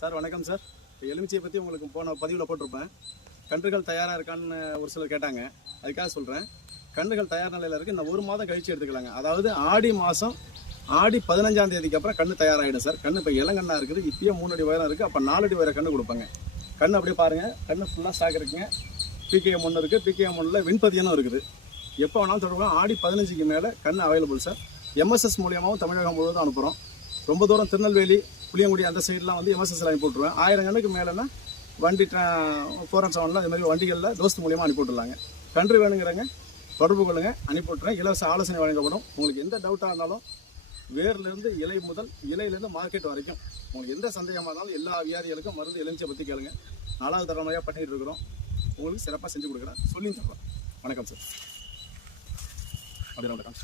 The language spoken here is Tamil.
சார் வணக்கம் சார். எலுமிச்சியை எலுமிச்சையை பற்றி உங்களுக்கு போன பதிவில் போட்டிருப்பேன். கன்றுகள் தயாராக இருக்கான்னு ஒரு சிலர் கேட்டாங்க. அதுக்காக சொல்கிறேன் கன்றுகள் தயார் நிலையில் இருக்குது இந்த ஒரு மாதம் கழிச்சு எடுத்துக்கலாங்க. அதாவது ஆடி மாதம் ஆடி பதினஞ்சாம் தேதிக்கு அப்புறம் கண்ணு தயாராகிடும் சார். கண்ணு இப்போ இளங்கண்ணா இருக்குது. இப்பயே மூணு அடி உயரம் இருக்குது அப்போ நாலு அடி உயர கண்ணு கொடுப்பாங்க. கண்ணு அப்படியே பாருங்கள் கண்ணு ஃபுல்லாக ஸ்டாக் இருக்குங்க. பிகேஎம் ஒன்று இருக்குது பிகேஎம் ஒன்றில் விண்பதியனும் இருக்குது. எப்போ வேணாலும் தொடர்பு ஆடி பதினஞ்சுக்கு மேலே கண்ணு அவைலபிள் சார். எம்எஸ்எஸ் மூலியமாகவும் தமிழகம் முழுவதும் அனுப்புகிறோம் ரொம்ப தூரம் திருநெல்வேலி புளியங்குடி அந்த சைட்லாம் வந்து எம்எஸ்எஸ் லைன் போட்டுருவேன் ஆயிரம் கண்ணுக்கு மேலேனா வண்டி ஃபோர் அண்ட் செவனில் இது மாதிரி வண்டிகளில் தோஸ்து மூலியமாக அனுப்பிவிட்டுலாங்க கன்று வேணுங்கிறங்க தொடர்பு கொள்ளுங்கள் அனுப்பிவிட்றேன் இலவச ஆலோசனை வழங்கப்படும். உங்களுக்கு எந்த டவுட்டாக இருந்தாலும் வேர்லேருந்து இலை முதல் இலையிலேருந்து மார்க்கெட் வரைக்கும் உங்களுக்கு எந்த சந்தேகமாக இருந்தாலும் எல்லா வியாதிகளுக்கும் மருந்து எலுமிச்சை பற்றி கேளுங்க. நாலாவது தலைமுறையாக பண்ணிகிட்டு இருக்கிறோம். உங்களுக்கு சிறப்பாக செஞ்சு கொடுக்குறேன். சொல்லி சொல்கிறேன் வணக்கம் சார் அப்படின்னு வணக்கம்